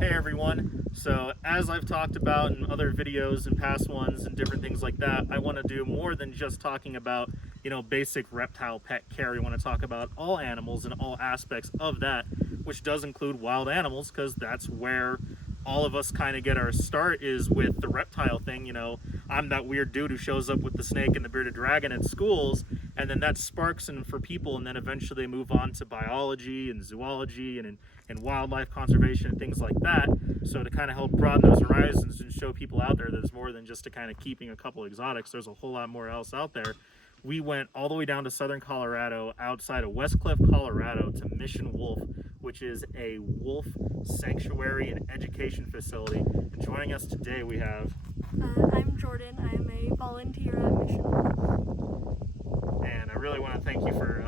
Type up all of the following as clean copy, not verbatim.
Hey everyone, so as I've talked about in other videos and past ones and different things like that, I want to do more than just talking about, basic reptile pet care. We want to talk about all animals and all aspects of that, which does include wild animals, because that's where all of us kind of get our start, is with the reptile thing. I'm that weird dude who shows up with the snake and the bearded dragon at schools, and then that sparks in for people, and then eventually they move on to biology and zoology and wildlife conservation and things like that. So to kind of help broaden those horizons and show people out there that there's more than just to kind of keeping a couple exotics, there's a whole lot more else out there. We went all the way down to southern Colorado, outside of Westcliff, Colorado, to Mission Wolf, which is a wolf sanctuary and education facility. And joining us today we have... I'm Jordan. I am a volunteer at Mission Wolf. And I really want to thank you for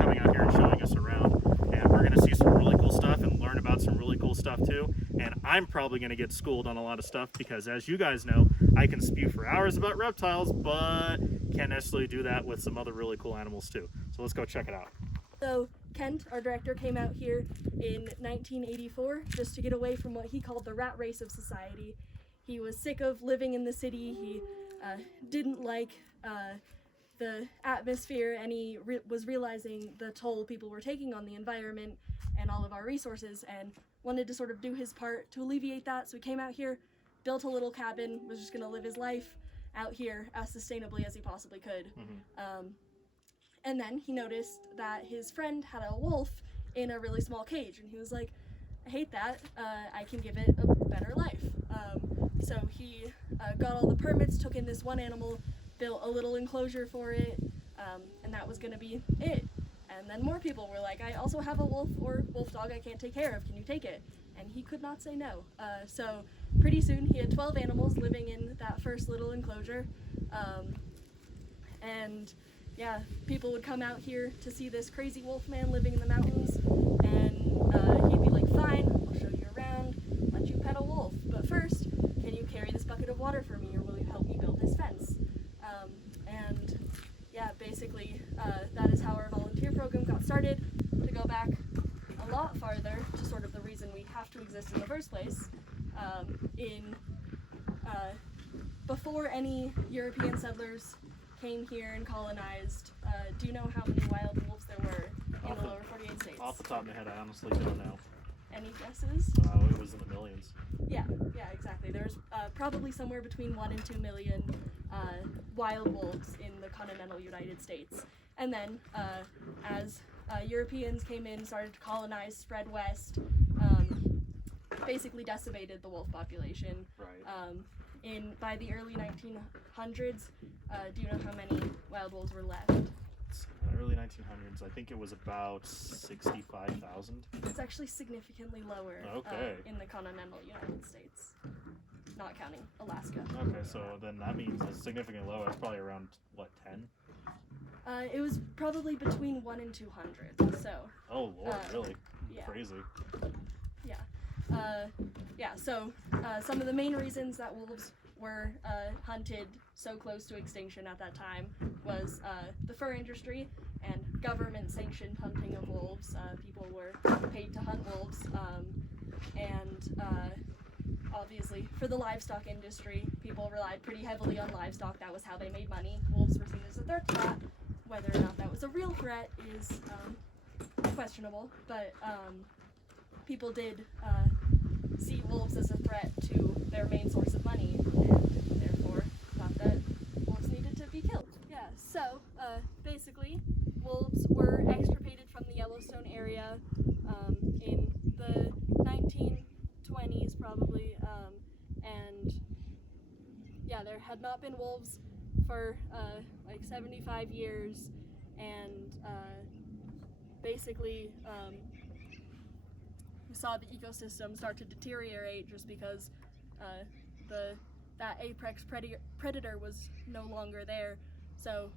coming out here and showing us around. And we're going to see some really cool stuff and learn about some really cool stuff too. And I'm probably going to get schooled on a lot of stuff because, as you guys know, I can spew for hours about reptiles, but can't necessarily do that with some other really cool animals too. So let's go check it out. So Kent, our director, came out here in 1984 just to get away from what he called the rat race of society. He was sick of living in the city. He didn't like the atmosphere, and he was realizing the toll people were taking on the environment and all of our resources, and wanted to sort of do his part to alleviate that. So he came out here, built a little cabin, was just going to live his life out here as sustainably as he possibly could. And then he noticed that his friend had a wolf in a really small cage, and he was like, I hate that, I can give it a better life. So he got all the permits, took in this one animal, built a little enclosure for it, and that was going to be it. And then more people were like, I also have a wolf or wolf dog I can't take care of, can you take it? And he could not say no. So pretty soon he had 12 animals living in that first little enclosure. And yeah, people would come out here to see this crazy wolf man living in the mountains, and he'd be like, fine, I'll show you around, let you pet a wolf, but first, can you carry this bucket of water for me, or will you help me build this fence? And yeah, basically, that is how our volunteer program got started. To go back a lot farther to sort of the reason we have to exist in the first place, before any European settlers came here and colonized, do you know how many wild wolves there were in the lower 48 states? Off the top of my head, I honestly don't know. Any guesses? It was in the millions. Yeah, exactly. There's probably somewhere between 1 and 2 million wild wolves in the continental United States. And then as Europeans came in, started to colonize, spread west, basically decimated the wolf population. Right. By the early 1900s, do you know how many wild wolves were left? Early 1900s, I think it was about 65,000. It's actually significantly lower. Okay. In the continental United States, not counting Alaska. Okay, so then that means it's significantly lower. It's probably around, what, 10? It was probably between 1 and 200, so... Oh, Lord, really? Yeah. Crazy. Yeah. So some of the main reasons that wolves were hunted so close to extinction at that time was the fur industry and government-sanctioned hunting of wolves. People were paid to hunt wolves, and obviously for the livestock industry, people relied pretty heavily on livestock. That was how they made money. Wolves were seen as a threat to that. Whether or not that was a real threat is questionable, but people did see wolves as a threat to their main source of money, and therefore thought that wolves needed to be killed. Yeah, so basically, wolves were extirpated from the Yellowstone area in the 1920s probably, and yeah, there had not been wolves for like 75 years, and basically we saw the ecosystem start to deteriorate just because that apex predator was no longer there. So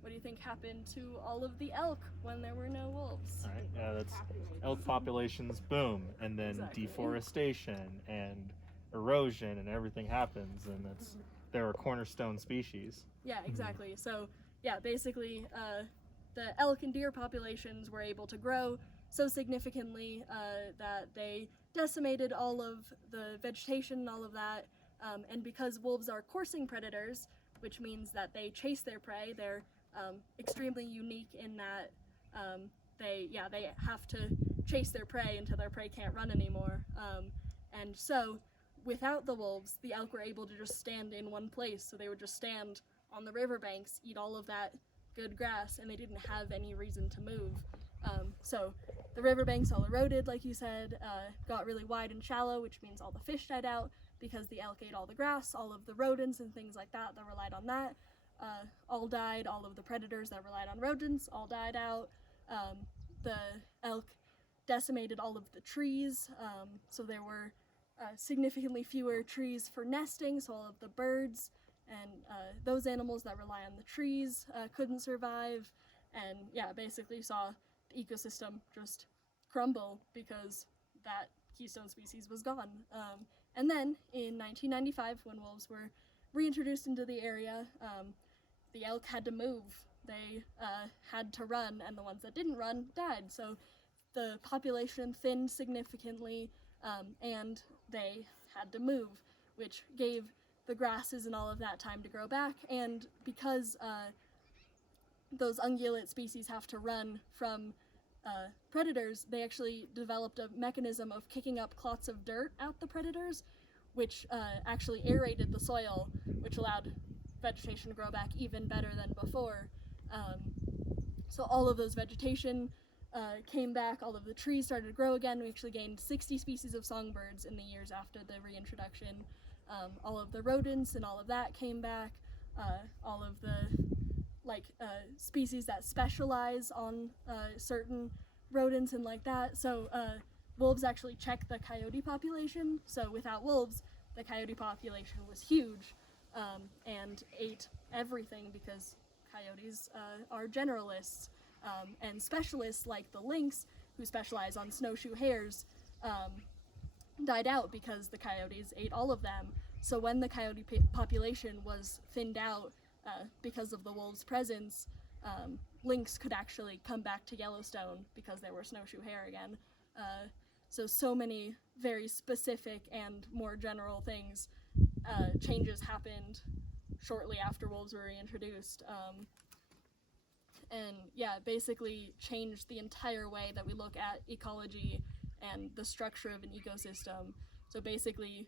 what do you think happened to all of the elk when there were no wolves? All right, yeah, that's elk populations boom, and then Exactly. deforestation and erosion and everything happens, and they're a cornerstone species. Yeah, exactly. So yeah, basically the elk and deer populations were able to grow so significantly that they decimated all of the vegetation and all of that. And because wolves are coursing predators, which means that they chase their prey, they're extremely unique in that they have to chase their prey until their prey can't run anymore. And so without the wolves, the elk were able to just stand in one place. So they would just stand on the riverbanks, eat all of that good grass, and they didn't have any reason to move. So the riverbanks all eroded, like you said, got really wide and shallow, which means all the fish died out because the elk ate all the grass. All of the rodents and things like that that relied on that all died. All of the predators that relied on rodents all died out. The elk decimated all of the trees, so there were significantly fewer trees for nesting, so all of the birds and those animals that rely on the trees couldn't survive, and basically saw the ecosystem just crumble because that keystone species was gone. And then in 1995, when wolves were reintroduced into the area, the elk had to move. They had to run, and the ones that didn't run died. So the population thinned significantly, and they had to move, which gave the grasses and all of that time to grow back. And because those ungulate species have to run from predators, they actually developed a mechanism of kicking up clots of dirt at the predators, which actually aerated the soil, which allowed vegetation to grow back even better than before. So all of those vegetation came back, all of the trees started to grow again. We actually gained 60 species of songbirds in the years after the reintroduction. All of the rodents and all of that came back. All of the species that specialize on certain rodents and like that. So wolves actually check the coyote population. So without wolves, the coyote population was huge and ate everything because coyotes are generalists. And specialists like the lynx, who specialize on snowshoe hares, died out because the coyotes ate all of them. So when the coyote population was thinned out because of the wolves' presence, lynx could actually come back to Yellowstone because there were snowshoe hare again. So many very specific and more general things, changes happened shortly after wolves were reintroduced. And basically changed the entire way that we look at ecology and the structure of an ecosystem. So basically,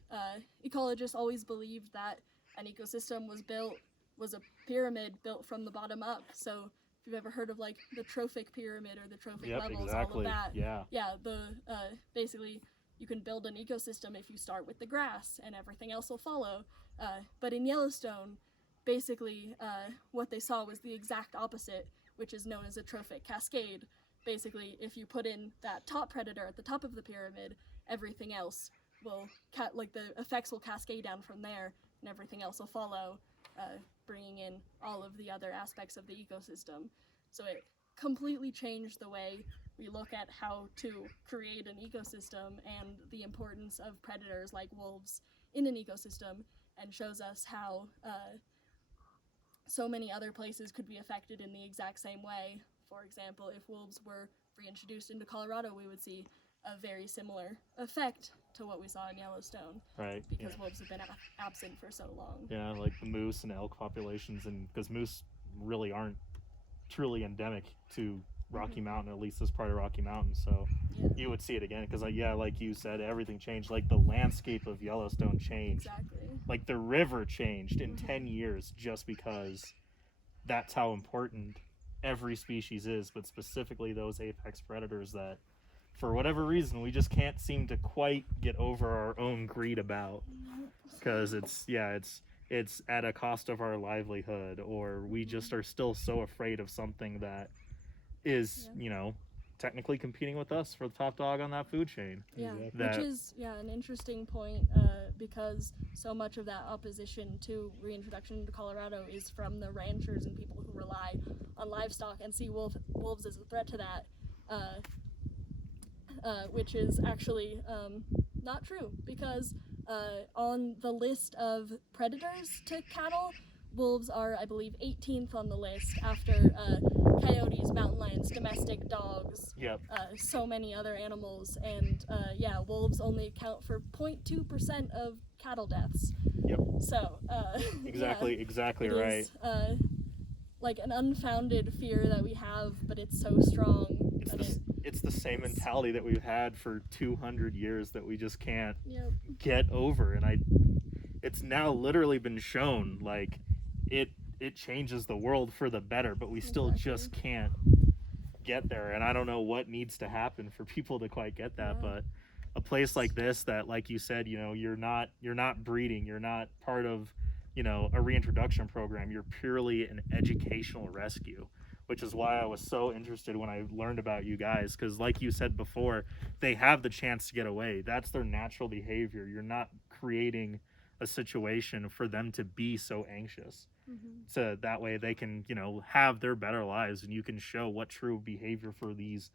ecologists always believed that an ecosystem was a pyramid built from the bottom up. So if you've ever heard of like the trophic pyramid or the trophic levels, exactly. all of that. Yeah. Basically you can build an ecosystem if you start with the grass and everything else will follow. But in Yellowstone, basically what they saw was the exact opposite, which is known as a trophic cascade. Basically, if you put in that top predator at the top of the pyramid, everything else will, the effects will cascade down from there, and everything else will follow, bringing in all of the other aspects of the ecosystem. So it completely changed the way we look at how to create an ecosystem and the importance of predators like wolves in an ecosystem, and shows us how so many other places could be affected in the exact same way. For example, if wolves were reintroduced into Colorado, we would see a very similar effect to what we saw in Yellowstone. Right. Because wolves have been absent for so long. Yeah, like the moose and elk populations, and because moose really aren't truly endemic to Rocky Mountain, at least this part of Rocky Mountain, so you would see it again, because like you said, everything changed. Like the landscape of Yellowstone changed. Exactly. Like the river changed in 10 years just because that's how important every species is, but specifically those apex predators that for whatever reason we just can't seem to quite get over our own greed about, because it's at a cost of our livelihood, or we just are still so afraid of something that is technically competing with us for the top dog on that food chain. Which is an interesting point, because so much of that opposition to reintroduction into Colorado is from the ranchers and people who rely on livestock and see wolves as a threat to that, which is actually not true, because on the list of predators to cattle, wolves are, I believe, 18th on the list after coyotes, mountain lions, domestic dogs, Yep. so many other animals, and yeah, wolves only account for 0.2% of cattle deaths. Yep. So Exactly. yeah, Exactly it right. is like an unfounded fear that we have, but it's so strong. It's the same mentality that we've had for 200 years that we just can't Yep. get over, and it's now literally been shown, like, it changes the world for the better, but we still just can't get there. And I don't know what needs to happen for people to quite get that. Yeah. But a place like this, that, like you said, you know, you're not breeding, you're not part of, you know, a reintroduction program, you're purely an educational rescue, which is why I was so interested when I learned about you guys, because like you said before, they have the chance to get away. That's their natural behavior. You're not creating a situation for them to be so anxious. So that way they can, you know, have their better lives, and you can show what true behavior for these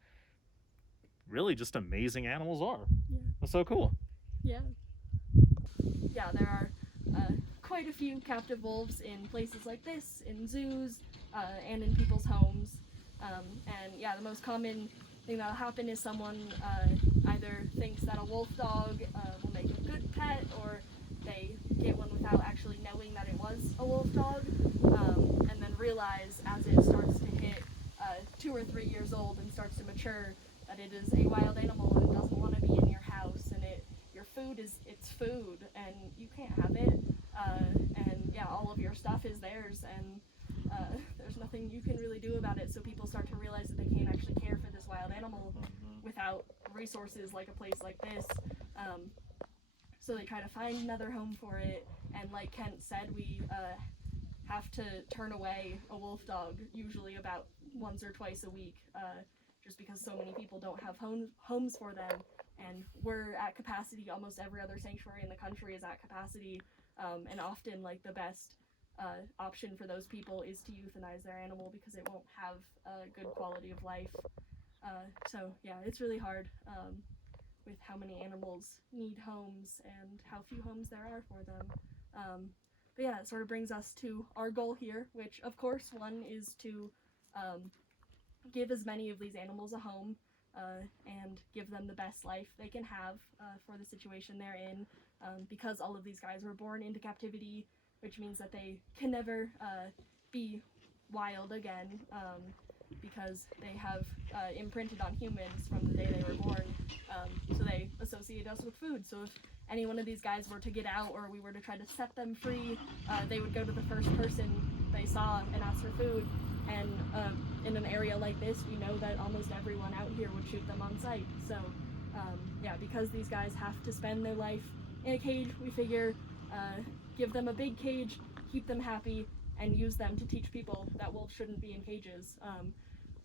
really just amazing animals are. Yeah. That's so cool. Yeah. Yeah, there are quite a few captive wolves in places like this, in zoos, and in people's homes. And yeah, the most common thing that'll happen is someone either thinks that a wolf dog will make a good pet, or they get one without actually knowing that it was a wolf dog, and then realize as it starts to hit 2 or 3 years old and starts to mature that it is a wild animal and it doesn't want to be in your house, and your food is its food and you can't have it, and yeah, all of your stuff is theirs, and there's nothing you can really do about it. So people start to realize that they can't actually care for this wild animal without resources like a place like this. So they try to find another home for it, and like Kent said, we have to turn away a wolf dog usually about once or twice a week, just because so many people don't have homes for them, and we're at capacity. Almost every other sanctuary in the country is at capacity, and often like the best option for those people is to euthanize their animal because it won't have a good quality of life. So yeah, it's really hard with how many animals need homes and how few homes there are for them. But yeah, it sort of brings us to our goal here, which of course one is to give as many of these animals a home and give them the best life they can have for the situation they're in, because all of these guys were born into captivity, which means that they can never be wild again, because they have imprinted on humans from the day they were born. So they associate us with food. So if any one of these guys were to get out, or we were to try to set them free, they would go to the first person they saw and ask for food. And in an area like this, we know that almost everyone out here would shoot them on sight. So yeah, because these guys have to spend their life in a cage, we figure give them a big cage, keep them happy, and use them to teach people that wolves shouldn't be in cages,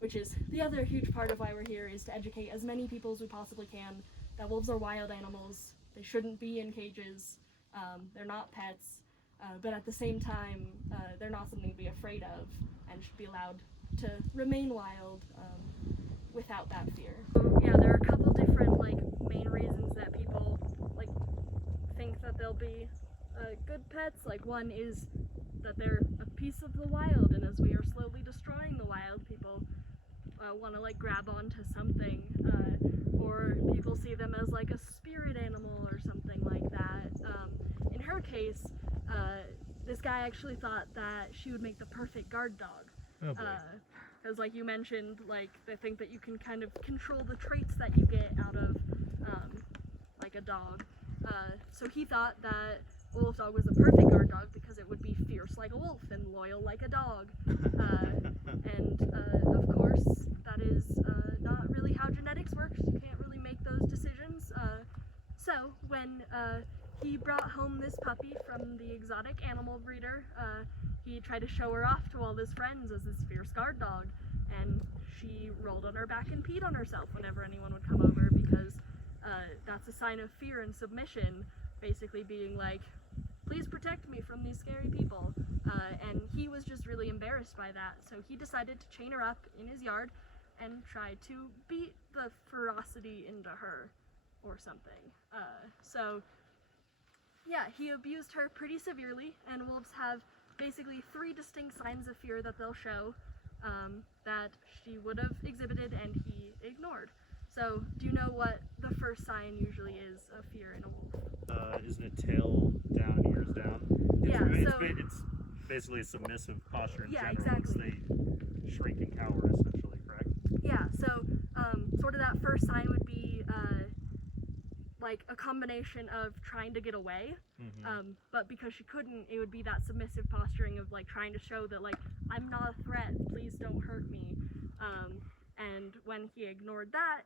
which is the other huge part of why we're here, is to educate as many people as we possibly can that wolves are wild animals, they shouldn't be in cages, they're not pets, but at the same time, they're not something to be afraid of and should be allowed to remain wild without that fear. So, yeah, there are a couple different main reasons that people think that they'll be good pets. Like, one is that they're a piece of the wild, and as we are slowly destroying the wild, people want to grab onto something, or people see them as a spirit animal or something like that. In her case, this guy actually thought that she would make the perfect guard dog. Because like you mentioned, they think that you can kind of control the traits that you get out of a dog. So he thought that a wolf dog was the perfect guard dog because it would be fierce like a wolf and loyal like a dog. And of course, that is not really how genetics works. You can't really make those decisions. So when he brought home this puppy from the exotic animal breeder, he tried to show her off to all his friends as this fierce guard dog, and she rolled on her back and peed on herself whenever anyone would come over, because that's a sign of fear and submission, basically being like, please protect me from these scary people. And he was just really embarrassed by that, so he decided to chain her up in his yard and try to beat the ferocity into her or something. So yeah, he abused her pretty severely, and wolves have basically 3 distinct signs of fear that they'll show. that she would have exhibited and he ignored. So, do you know what the first sign usually is of fear in a wolf? Isn't it tail down, ears down? It's basically a submissive posture in Yeah, general. exactly. They shrink and cower, essentially, correct? Yeah, so sort of that first sign would be like a combination of trying to get away, but because she couldn't, it would be that submissive posturing of like trying to show that like, I'm not a threat, please don't hurt me. And when he ignored that,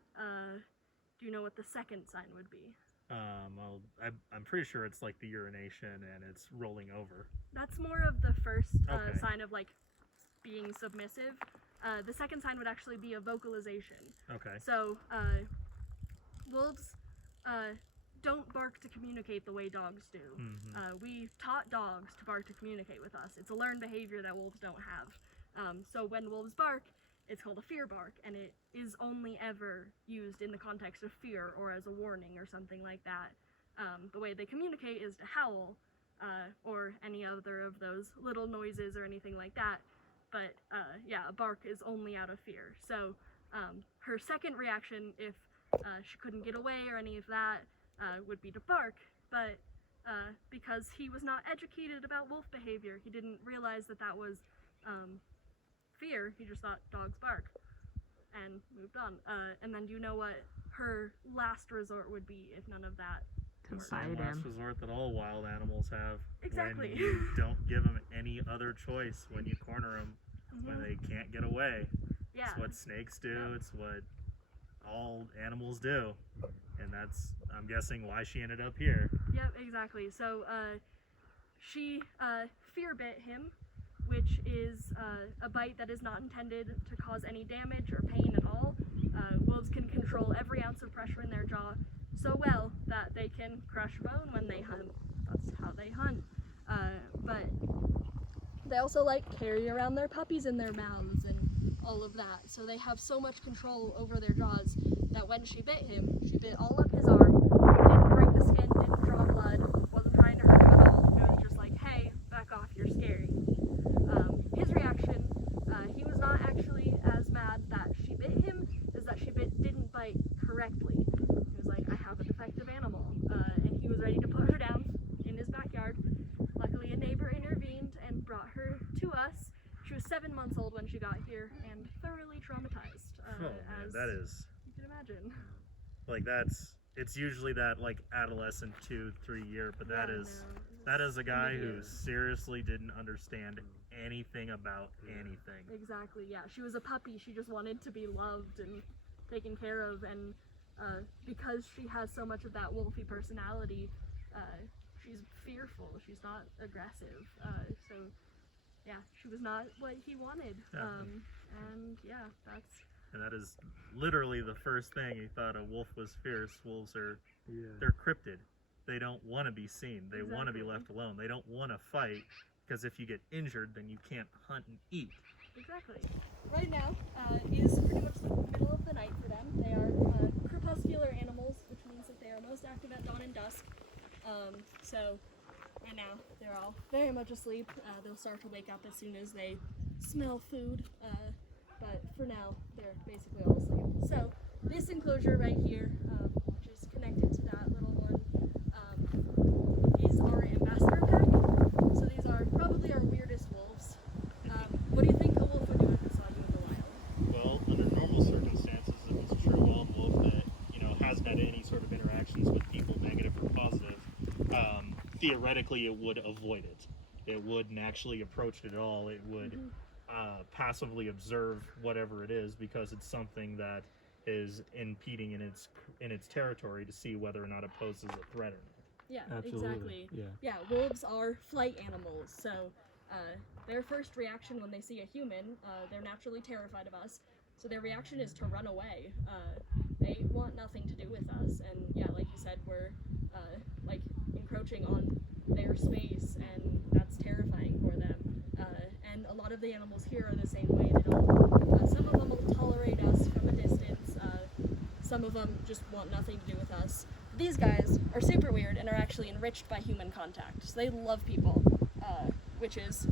do you know what the second sign would be? Well, I'm pretty sure it's like the urination and it's rolling over. That's more of the first Okay. sign of like being submissive. The second sign would actually be a vocalization. Okay. So, wolves don't bark to communicate the way dogs do. We taught dogs to bark to communicate with us. It's a learned behavior that wolves don't have. So when wolves bark, it's called a fear bark, and it is only ever used in the context of fear or as a warning or something like that. The way they communicate is to howl, or any other of those little noises or anything like that. But yeah, a bark is only out of fear. So her second reaction, if she couldn't get away or any of that, would be to bark. But because he was not educated about wolf behavior, he didn't realize that that was fear. He just thought dogs bark and moved on. And then do you know what her last resort would be if none of that The same last resort that all wild animals have. Exactly. When you don't give them any other choice, when you corner them, when they can't get away. Yeah. It's what snakes do. It's what all animals do. And that's, I'm guessing, why she ended up here. Yep, exactly. So she fear bit him, which is a bite that is not intended to cause any damage or pain at all. Wolves can control every ounce of pressure in their jaw so well that they can crush bone when they hunt. That's how they hunt. But they also like carry around their puppies in their mouths and all of that. So they have so much control over their jaws that when she bit him, she bit all up his arm, didn't break the skin, didn't draw blood, wasn't trying to hurt him at all. It was just like, hey, back off, you're scary. His reaction, he was not actually as mad that she bit him as that she didn't bite correctly. He was like, I have a defective animal, and he was ready to put her down in his backyard. Luckily, a neighbor intervened and brought her to us. She was 7 months old when she got here and thoroughly traumatized. Man, that is, you can imagine. Like it's usually that like adolescent 2-3 year, but that is a guy who seriously didn't understand anything about anything. Exactly, yeah. She was a puppy. She just wanted to be loved and taken care of, and because she has so much of that wolfy personality, she's fearful. She's not aggressive. So yeah, she was not what he wanted. And yeah, And that is literally the first thing he thought a wolf was fierce. Wolves are, they're cryptid. They don't want to be seen. They want to be left alone. They don't want to fight, because if you get injured, then you can't hunt and eat. Exactly. Right now is pretty much the middle of the night for them. They are crepuscular animals, which means that they are most active at dawn and dusk. So right now they're all very much asleep. They'll start to wake up as soon as they smell food. But for now, they're basically all asleep. So this enclosure right here, which is connected to that little one, is our ambassador pack. So these are probably our weirdest wolves. What do you think a wolf would do if it saw you in the wild? Well, under normal circumstances, if it's a true wild wolf that, hasn't had any sort of interactions with people, negative or positive, theoretically it would avoid it. It wouldn't actually approach it at all. It would passively observe whatever it is, because it's something that is impeding in its territory, to see whether or not it poses a threat or not. Yeah, Absolutely. exactly. Yeah, wolves are flight animals, so their first reaction when they see a human, they're naturally terrified of us, so their reaction is to run away. They want nothing to do with us, and yeah, like you said, we're like encroaching on their space, and that's terrifying for them. And a lot of the animals here are the same way. They don't. Some of them will tolerate us from a distance. Some of them just want nothing to do with us. These guys are super weird and are actually enriched by human contact. So they love people, which is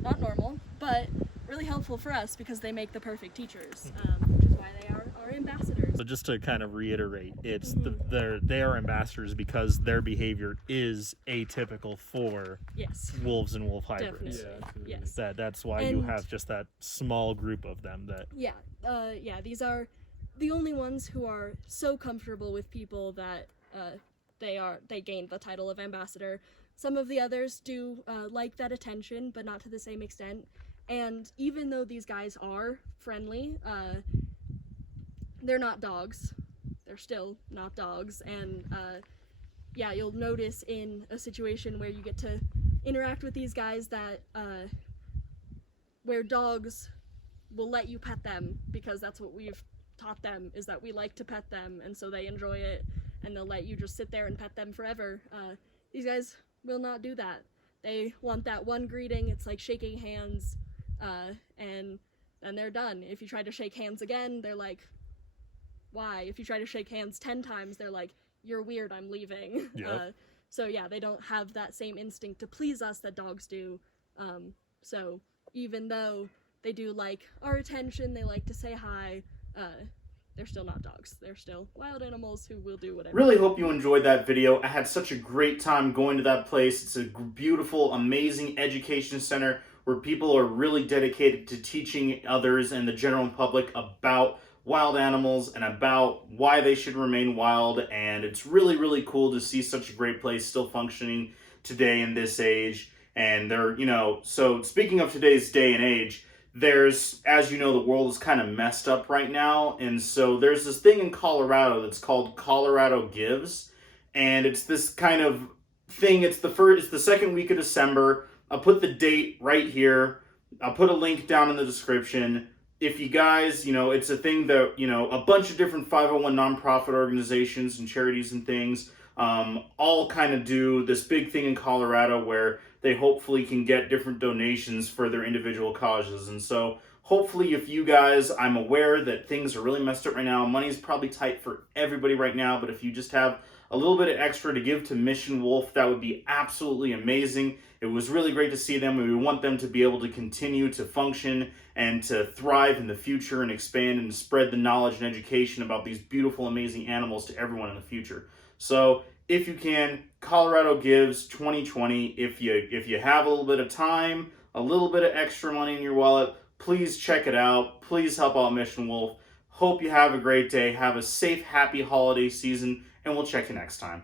not normal, but really helpful for us because they make the perfect teachers, which is why they are our ambassadors. So just to kind of reiterate, it's Mm-hmm. they are ambassadors because their behavior is atypical for Yes, wolves and wolf hybrids. definitely. Yes. That's why you And- have just that small group of them that Yeah, these are the only ones who are so comfortable with people that they gained the title of ambassador. Some of the others do like that attention, but not to the same extent. And even though these guys are friendly, they're not dogs. They're still not dogs. And yeah, you'll notice in a situation where you get to interact with these guys that where dogs will let you pet them because that's what we've taught them, is that we like to pet them, and so they enjoy it, and they'll let you just sit there and pet them forever. These guys will not do that. They want that one greeting. It's like shaking hands, and then they're done. If you try to shake hands again, they're like, why? If you try to shake hands 10 times, they're like, you're weird, I'm leaving. Yep. So yeah, they don't have that same instinct to please us that dogs do. So even though they do like our attention, they like to say hi, they're still not dogs. They're still wild animals who will do whatever. Really hope you enjoyed that video. I had such a great time going to that place. It's a beautiful, amazing education center where people are really dedicated to teaching others and the general public about wild animals and about why they should remain wild. And it's really, really cool to see such a great place still functioning today in this age. And they're, so speaking of today's day and age, there's, as you know, the world is kind of messed up right now. And so there's this thing in Colorado that's called Colorado Gives. And it's this kind of thing. It's the second week of December. I'll put the date right here. I'll put a link down in the description. If you guys, it's a thing that, a bunch of different 501 nonprofit organizations and charities and things all kind of do this big thing in Colorado where they hopefully can get different donations for their individual causes. And so hopefully if you guys, I'm aware that things are really messed up right now. Money's probably tight for everybody right now, but if you just have a little bit of extra to give to Mission Wolf, that would be absolutely amazing. It was really great to see them, and we want them to be able to continue to function and to thrive in the future and expand and spread the knowledge and education about these beautiful, amazing animals to everyone in the future. So if you can, Colorado Gives 2020. If you have a little bit of time, a little bit of extra money in your wallet, please check it out. Please help out Mission Wolf. Hope you have a great day. Have a safe, happy holiday season, and we'll check you next time.